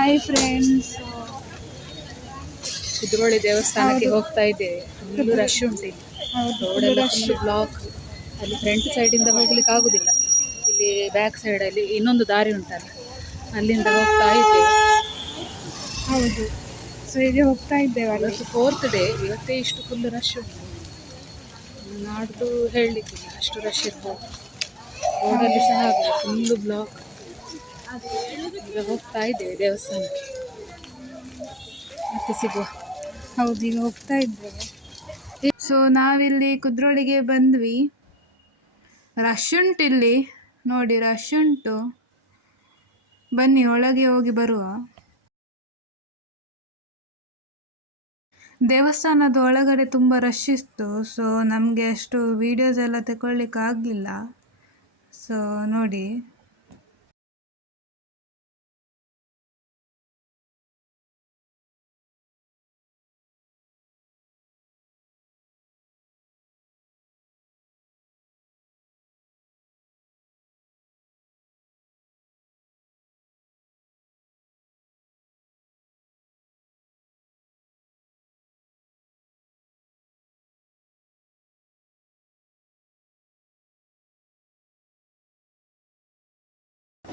Hi friends Kudroli ದೇವಸ್ಥಾನಕ್ಕೆ ಹೋಗ್ತಾ ಇದ್ದೇವೆ. ರಶ್ ಉಂಟು ಇಲ್ಲಿ. ಹೌದು ರೋಡ್ ಫುಲ್ ಬ್ಲಾಕ್ ಅಲ್ಲಿ ಫ್ರಂಟ್ ಸೈಡ್ ಇಂದ ಹೋಗ್ಲಿಕ್ಕೆ ಆಗುದಿಲ್ಲ. ಇಲ್ಲಿ ಬ್ಯಾಕ್ ಸೈಡ್ ಅಲ್ಲಿ ಇನ್ನೊಂದು ದಾರಿ ಉಂಟಲ್ಲ. ಅಲ್ಲಿಂದ ಹೋಗ್ತಾ ಇದ್ದೇವೆ. ಹೌದು. ಸೊ ಹೀಗೆ ಹೋಗ್ತಾ ಇದ್ದೇವೆ ಅಲ್ಲಿ. ಇವತ್ತು ಫೋರ್ತ್ ಡೇ ಇವತ್ತೇ ಇಷ್ಟು ಫುಲ್ ರಶ್ ಉಂಟು. ನಾಡ್ದು ಹೇಳಲಿಕ್ಕಿಲ್ಲ ಅಷ್ಟು ರಶ್ ಇರ್ಬೋದು. ರೋಡಲ್ಲಿ ಸಹ ಆಗಲ್ಲ ಫುಲ್ಲು ಬ್ಲಾಕ್ ಈಗ ಹೋಗ್ತಾ ಇದ್ದೇವೆ ದೇವಸ್ಥಾನಕ್ಕೆ. ಮತ್ತೆ ಸಿಗುವ. ಹೌದು, ಈಗ ಹೋಗ್ತಾ ಇದ್ದೇವೆ. ಸೊ ನಾವಿಲ್ಲಿ ಕುದ್ರೋಳಿಗೆ ಬಂದ್ವಿ. ರಶ್ ಉಂಟು ಇಲ್ಲಿ. ನೋಡಿ ರಶ್ ಉಂಟು. ಬನ್ನಿ, ಒಳಗೆ ಹೋಗಿ ಬರುವ. ದೇವಸ್ಥಾನದ ಒಳಗಡೆ ತುಂಬ ರಶ್ ಇತ್ತು. ಸೊ ನಮಗೆ ಅಷ್ಟು ವೀಡಿಯೋಸ್ ಎಲ್ಲ ತಗೊಳ್ಳಿಕ್ಕಾಗಲಿಲ್ಲ ಸೊ ನೋಡಿ.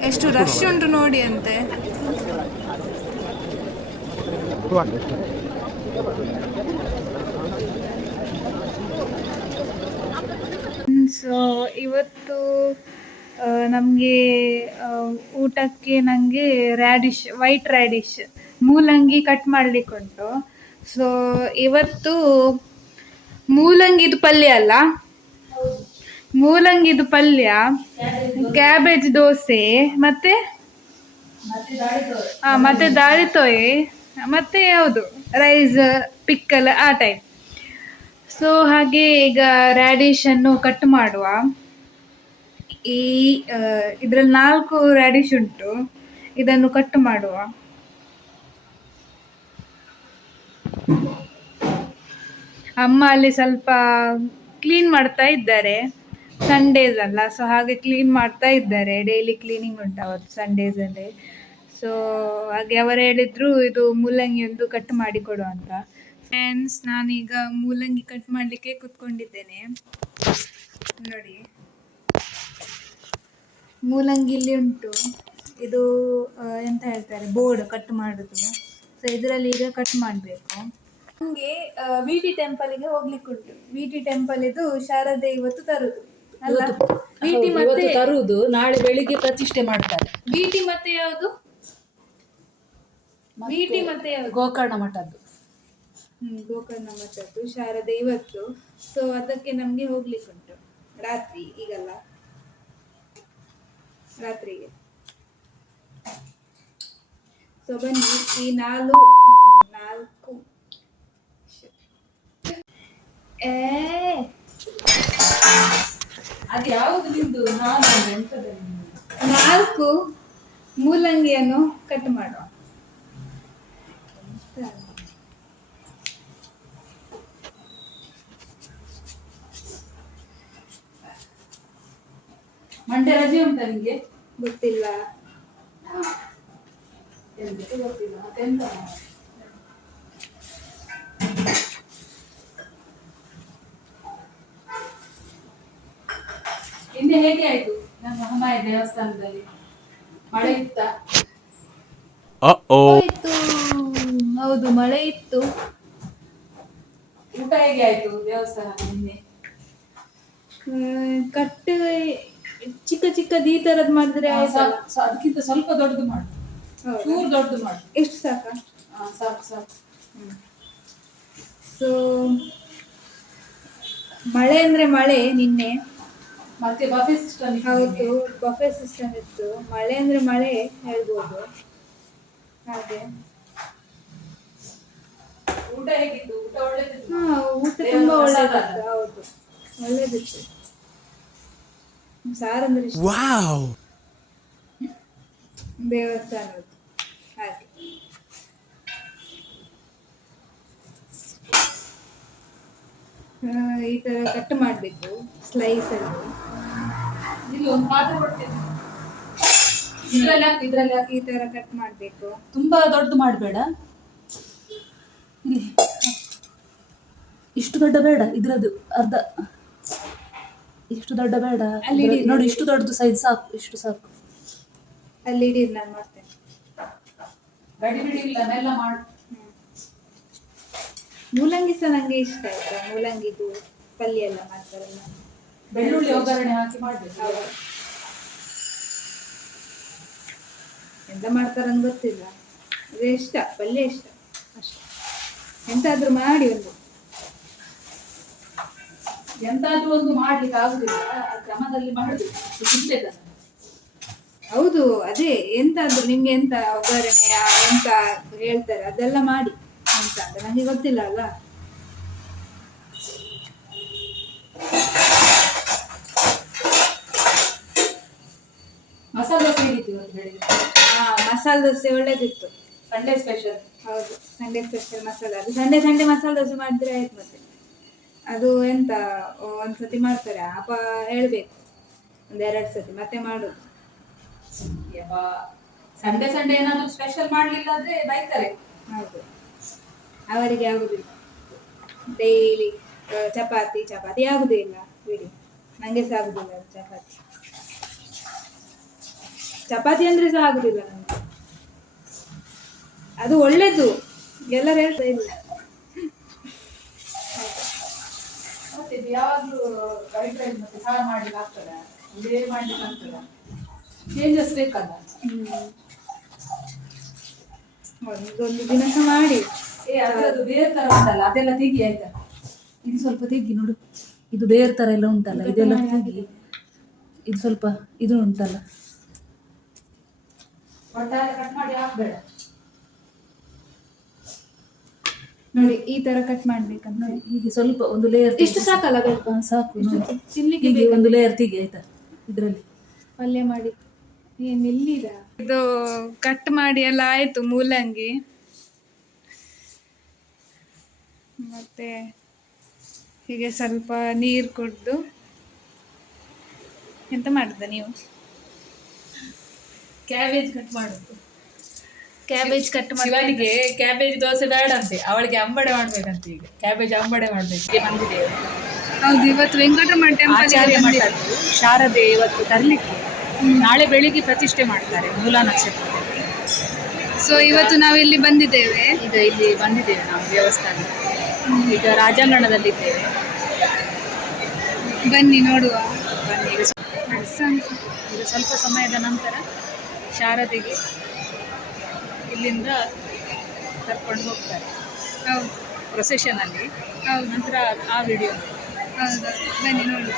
ಎಷ್ಟು ರಶ್ ಉಂಟು ನೋಡಿ ಅಂತೆ. ಸೊ ಇವತ್ತು ನಮಗೆ ಊಟಕ್ಕೆ ನನಗೆ ರ್ಯಾಡಿಶ್ ವೈಟ್ ರ್ಯಾಡಿಶ್ ಮೂಲಂಗಿ ಕಟ್ ಮಾಡಲಿಕ್ಕುಂಟು ಸೊ ಇವತ್ತು ಮೂಲಂಗಿದು ಪಲ್ಯ ಅಲ್ಲ? ಮೂಲಂಗಿದು ಪಲ್ಯ ಕ್ಯಾಬೇಜ್ ದೋಸೆ. ಮತ್ತೆ? ಆ, ಮತ್ತೆ ದಾಳಿ ತೊಯ್. ಮತ್ತೆ ಯಾವುದು? ರೈಸ್ ಪಿಕ್ಕಲ್ ಆ ಟೈಪ್ ಸೊ ಹಾಗೆ ಈಗ ರ್ಯಾಡಿಶ್ ಅನ್ನು ಕಟ್ ಮಾಡುವ. ಈ ಇದ್ರಲ್ಲಿ ನಾಲ್ಕು ರ್ಯಾಡಿಶ್ ಉಂಟು. ಇದನ್ನು ಕಟ್ ಮಾಡುವ. ಅಮ್ಮ ಅಲ್ಲಿ ಸ್ವಲ್ಪ ಕ್ಲೀನ್ ಮಾಡ್ತಾ ಇದ್ದಾರೆ. ಸಂಡೇಸ್ ಅಲ್ಲ ಸೊ ಹಾಗೆ ಕ್ಲೀನ್ ಮಾಡ್ತಾ ಇದ್ದಾರೆ. ಡೈಲಿ ಕ್ಲೀನಿಂಗ್ ಉಂಟು ಅವತ್ತು ಸಂಡೇಸ್ ಅಲ್ಲಿ. ಸೊ ಹಾಗೆ ಅವರು ಹೇಳಿದ್ರು, ಇದು ಮೂಲಂಗಿ ಒಂದು ಕಟ್ ಮಾಡಿ ಕೊಡು ಅಂತ. ಫ್ರೆಂಡ್ಸ್ ನಾನೀಗ ಮೂಲಂಗಿ ಕಟ್ ಮಾಡಲಿಕ್ಕೆ ಕುತ್ಕೊಂಡಿದ್ದೇನೆ. ನೋಡಿ. ಮೂಲಂಗಿ ಇಲ್ಲಿ ಉಂಟು. ಇದು ಎಂತ ಹೇಳ್ತಾರೆ? ಬೋರ್ಡ್ ಕಟ್ ಮಾಡೋದು. ಸೊ ಇದರಲ್ಲಿ ಈಗ ಕಟ್ ಮಾಡಬೇಕು. ನಮಗೆ ವಿ ಟಿ ಟೆಂಪಲ್ಗೆ ಹೋಗ್ಲಿಕ್ಕೆ ಉಂಟು ವಿ ಟಿ ಟೆಂಪಲ್ ಇದು ಶಾರದೆ ಇವತ್ತು ತರುದು. ಮತ್ತೆ ತರುವುದು ನಾಳೆ ಬೆಳಿಗ್ಗೆ ಪ್ರತಿಷ್ಠೆ ಮಾಡ್ತಾರೆ. ಬಿಟಿ ಮತ್ತೆ ಯಾವುದು? ಬಿಟಿ ಮತ್ತೆ ಯಾವುದು? ಗೋಕರ್ಣ ಮಠದ್ದು. ಹ್ಮ್ ಗೋಕರ್ಣ ಮಠದ್ದು ಶಾರದೆ ಇವತ್ತು. ಸೊ ಅದಕ್ಕೆ ನಮ್ಗೆ ಹೋಗ್ಲಿಕ್ಕೆ ಉಂಟು. ರಾತ್ರಿ ಈಗಲ್ಲ. ರಾತ್ರಿಗೆ. ಸೊ ಬನ್ನಿ ಈ ನಾಲ್ಕು ನಾಲ್ಕು. ಏ ಅದು ಯಾವುದು ನಿಂದು? ನಾನು ಎಂತದಲ್ಲಿ ನಾಲ್ಕು ಮೂಲಂಗಿಯನ್ನು ಕಟ್ ಮಾಡುವ. ಮಂಡೆ ರಜೆ ಉಂಟಾ ನಿಮ್ಗೆ ಗೊತ್ತಿಲ್ಲ. ಎಂತಕ್ಕೆ ಗೊತ್ತಿಲ್ಲ. ಮತ್ತೆಂತ ಹಿಂದೆ ಹೇಗೆ ಆಯ್ತು ನಮ್ಮ ಮಹಾಮಾಯ ದೇವಸ್ಥಾನದಲ್ಲಿ? ಮಳೆ ಇತ್ತ? ಇತ್ತು. ಹೌದು ಮಳೆ ಇತ್ತು. ಊಟ ಹೇಗೆ ಆಯ್ತು ದೇವಸ್ಥಾನ ನಿನ್ನೆ? ಹ್ಮ್, ಕಟ್ಟು ಚಿಕ್ಕ ಚಿಕ್ಕದು ಈ ತರದ್ ಮಾಡಿದ್ರೆ ಆಯ್ತಲ್ಲ? ಸ- ಸ- ಅದಕ್ಕಿಂತ ಸ್ವಲ್ಪ ದೊಡ್ಡದು ಮಾಡು? ಚೂರು ದೊಡ್ಡದು ಮಾಡು. ಎಷ್ಟು ಸಾಕ? ಹಾ, ಸಾಕು ಸಾಕು. ಸೊ ಮಳೆ ಅಂದ್ರೆ ಮಳೆ ನಿನ್ನೆ. ಮತ್ತೆ ಬಫೆ ಸಿಸ್ಟಮ್ ಹೌದು ಬಫೆ ಸಿಸ್ಟಮ್ ಇತ್ತು. ಮಳೆ ಅಂದ್ರೆ ಮಳೆ ಹೇಳ್ಬೋದು. ಹಾಗೆ. ಊಟ ಹೇಗಿತ್ತು? ಊಟ ಒಳ್ಳೇದಿತ್ತು? ಹಾ ಊಟ ತುಂಬಾ ಒಳ್ಳೇದಿತ್ತು. ಹೌದು ಒಳ್ಳೇದಿತ್ತು. ಸಾರಂದ್ರೆ ವಾವ್! ದೇವಸ್ಥಾನದ್ದು ಹಾಗೆ. ಈ ತರ ಕಟ್ ಮಾಡ್ಬೇಕು ಸ್ಲೈಸ್ ಅಲ್ಲಿ. ಇಲ್ಲಿ ಒಂದು ಪಾತ್ರೆ ಕೊಡ್ತೇನೆ. ಇದ್ರಲ್ಲಿ ಹಾಕು ಇದ್ರಲ್ಲಿ ಹಾಕು ಈ ತರ ಕಟ್ ಮಾಡ್ಬೇಕು. ತುಂಬಾ ದೊಡ್ಡದು ಮಾಡಬೇಡ. ಇಲ್ಲಿ. ಇಷ್ಟು ದೊಡ್ಡ ಬೇಡ ಇದ್ರದ್ದು ಅರ್ಧ. ಇಷ್ಟು ದೊಡ್ಡ ಬೇಡ. ಅಲ್ಲಿ ಇಡಿ. ನೋಡಿ ಇಷ್ಟು ದೊಡ್ಡದು ಸೈಜ್ ಸಾಕು ಇಷ್ಟು ಸಾಕು. ಅಲ್ಲಿ ಇಡಿ ನಾನು ಮಾಡ್ತೇನೆ. ಗಡಿ ಬಿಡಿ ಇಲ್ಲ ನೆಲ್ಲ ಮಾಡು. ಮೂಲಂಗಿ ಸಹ ನಂಗೆ ಇಷ್ಟ ಆಯ್ತಾ? ಮೂಲಂಗಿದು ಪಲ್ಯ ಎಲ್ಲ ಮಾಡ್ತಾರಲ್ಲ ಬೆಳ್ಳುಳ್ಳಿ ಒಗ್ಗರಣೆ ಹಾಕಿ ಮಾಡ್ಬೇಕು. ಎಂತ ಮಾಡ್ತಾರಂತ ಗೊತ್ತಿಲ್ಲ. ಅದೇ ಇಷ್ಟ ಪಲ್ಯ ಇಷ್ಟ ಅಷ್ಟೇ. ಎಂತಾದ್ರೂ ಮಾಡಿ ಒಂದು. ಎಂತಾದ್ರೂ ಒಂದು ಮಾಡ್ಲಿಕ್ಕೆ ಆಗುದಿಲ್ಲ ಆ ಕ್ರಮದಲ್ಲಿ ಮಾಡಬೇಕು ತಿನ್ಬೇಕಲ್ಲ ಹೌದು ಅದೇ ಎಂತಾದ್ರೂ ನಿಮ್ಗೆ ಎಂತ ಒಗ್ಗರಣೆಯ ಎಂತ ಹೇಳ್ತಾರೆ ಅದೆಲ್ಲ ಮಾಡಿ. ಎಂತ ಅಂತ ನಂಗೆ ಗೊತ್ತಿಲ್ಲ ಅಲ್ಲ ಮಸಾಲೆ ದೋಸೆ ಹೇಗಿತ್ತು ಇವತ್ತು ಬೆಳಿಗ್ಗೆ ಹಾ ಮಸಾಲೆ ದೋಸೆ ಒಳ್ಳೇದಿತ್ತು. ಸಂಡೇ ಸ್ಪೆಷಲ್ ಹೌದು ಸಂಡೇ ಸ್ಪೆಷಲ್ ಮಸಾಲೆ. ಅದು ಸಂಡೇ ಸಂಡೇ ಮಸಾಲೆ ದೋಸೆ ಮಾಡಿದ್ರೆ ಆಯ್ತು ಮತ್ತೆ. ಅದು ಎಂತ ಒಂದ್ಸತಿ ಮಾಡ್ತಾರೆ. ಅಪ್ಪ ಹೇಳ್ಬೇಕು. ಒಂದೆರಡು ಸತಿ ಮತ್ತೆ ಮಾಡುದು. ಸಂಡೇ ಸಂಡೇ ಏನಾದ್ರು ಸ್ಪೆಷಲ್ ಮಾಡ್ಲಿಲ್ಲ ಅಂದ್ರೆ ಬೈತಾರೆ. ಹೌದು. ಅವರಿಗೆ ಆಗುದಿಲ್ಲ. ಡೈಲಿ ಚಪಾತಿ ಚಪಾತಿ ಆಗುದೇ ಇಲ್ಲ. ಬಿಡಿ ನಂಗೆ ಸಹ ಆಗುದಿಲ್ಲ ಚಪಾತಿ. ಚಪಾತಿ ಅಂದ್ರೆ ಸಹ ಆಗುದಿಲ್ಲ ನಮ್ಗೆ. ಅದು ಒಳ್ಳೇದು. ಎಲ್ಲರೂ ಹೇಳ್ತಾ ಇಲ್ಲ ಯಾವಾಗ್ಲೂ ಫ್ರೈಡ್ ರೈಸ್ ಮತ್ತೆ ಸಾರು ಮಾಡ್ಲಿಕ್ಕೆ ಆಗ್ತದ? ಇದೇ ಮಾಡ್ಲಿಕ್ಕೆ ಆಗ್ತದ? ಚೇಂಜಸ್ ಬೇಕಲ್ಲ ಒಂದೊಂದು ದಿನ ಸಹ ಮಾಡಿ. ಏ ಅದು ಬೇರೆ ತರ ಉಂಟಲ್ಲ ಅದೆಲ್ಲ ತೆಗಿ ಆಯ್ತಾ? ಇದು ಸ್ವಲ್ಪ ತೆಗಿ ನೋಡು. ಇದು ಬೇರೆ ತರ ಎಲ್ಲ ಉಂಟಲ್ಲ ಇದೆಲ್ಲ ತೆಗಿ. ಇದು ಸ್ವಲ್ಪ ಇದು ಉಂಟಲ್ಲ. ಒಟ್ಟಾರೆ ಕಟ್ ಮಾಡಿ ಹಾಕ್ಬೇಡ. ನೋಡಿ ಈ ತರ ಕಟ್ ಮಾಡ್ಬೇಕಂತ. ನೋಡಿ ಹೀಗೆ ಸ್ವಲ್ಪ ಒಂದು ಲೇಯರ್ ಇಷ್ಟು ಸಾಕಲ್ಲ ಬೇಕು ಸಾಕು. ತಿನ್ಲಿಕ್ಕೆ ಹೀಗೆ ಒಂದು ಲೇಯರ್ ತೆಗಿ ಆಯ್ತಾ ಇದರಲ್ಲಿ. ಪಲ್ಯ ಮಾಡಿ. ಏನ್ ಇಲ್ಲಿದ ಇದು ಕಟ್ ಮಾಡಿ ಎಲ್ಲ ಆಯ್ತು ಮೂಲಂಗಿ. ಮತ್ತೆ ಹೀಗೆ ಸ್ವಲ್ಪ ನೀರು ಕುಡ್ದು. ಎಂತ ಮಾಡಿದ ನೀವು? ಕ್ಯಾಬೇಜ್ ಕಟ್ ಮಾಡುದು. ಕ್ಯಾಬೇಜ್ ಕಟ್ ಮಾಡಿ ಶಿವನಿಗೆ ಕ್ಯಾಬೇಜ್ ದೋಸೆ ಬೇಡ ಅಂತೆ. ಅವಳಿಗೆ ಅಂಬಡೆ ಮಾಡ್ಬೇಕಂತ ಈಗ. ಕ್ಯಾಬೇಜ್ ಅಂಬಡೆ ಮಾಡ್ಬೇಕು. ಬಂದಿದೆ. ಬಂದಿದ್ದೇವೆ ಹೌದು ಇವತ್ತು ವೆಂಕಟರಮಣ ಟೆಂಪಲ್ ಶಾರದೆ ಇವತ್ತು ತರಲಿಕ್ಕೆ. ನಾಳೆ ಬೆಳಿಗ್ಗೆ ಪ್ರತಿಷ್ಠೆ ಮಾಡ್ತಾರೆ ಮೂಲ ನಕ್ಷತ್ರ ಸೊ ಇವತ್ತು ನಾವು ಇಲ್ಲಿ ಬಂದಿದ್ದೇವೆ. ಈಗ ಇಲ್ಲಿ ಬಂದಿದ್ದೇವೆ ನಾವು ದೇವಸ್ಥಾನ ಈಗ ರಾಜಾಂಗಣದಲ್ಲಿದ್ದೇವೆ. ಬನ್ನಿ ನೋಡುವ. ಬನ್ನಿ ಈಗ ಸ್ವಲ್ಪ ಸಮಯದ ನಂತರ ಶಾರದೆಗೆ ಇಲ್ಲಿಂದ ಕರ್ಕೊಂಡು ಹೋಗ್ತಾರೆ. ಹೌದು. ಪ್ರೊಸೆಷನ್ ಅಲ್ಲಿ. ಹೌದು. ನಂತರ ಆ ವಿಡಿಯೋ ಬನ್ನಿ ನೋಡಿ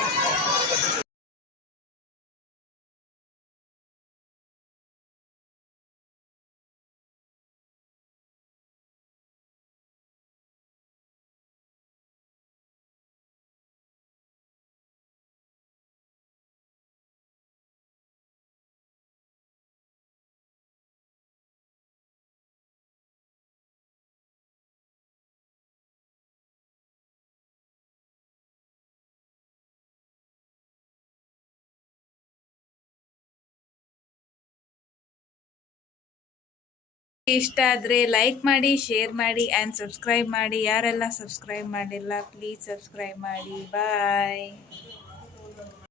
ಇಷ್ಟ ಆದರೆ ಲೈಕ್ ಮಾಡಿ ಶೇರ್ ಮಾಡಿ ಆ್ಯಂಡ್ ಸಬ್ಸ್ಕ್ರೈಬ್ ಮಾಡಿ. ಯಾರೆಲ್ಲ ಸಬ್ಸ್ಕ್ರೈಬ್ ಮಾಡಿಲ್ಲ ಪ್ಲೀಸ್ ಸಬ್ಸ್ಕ್ರೈಬ್ ಮಾಡಿ. ಬಾಯ್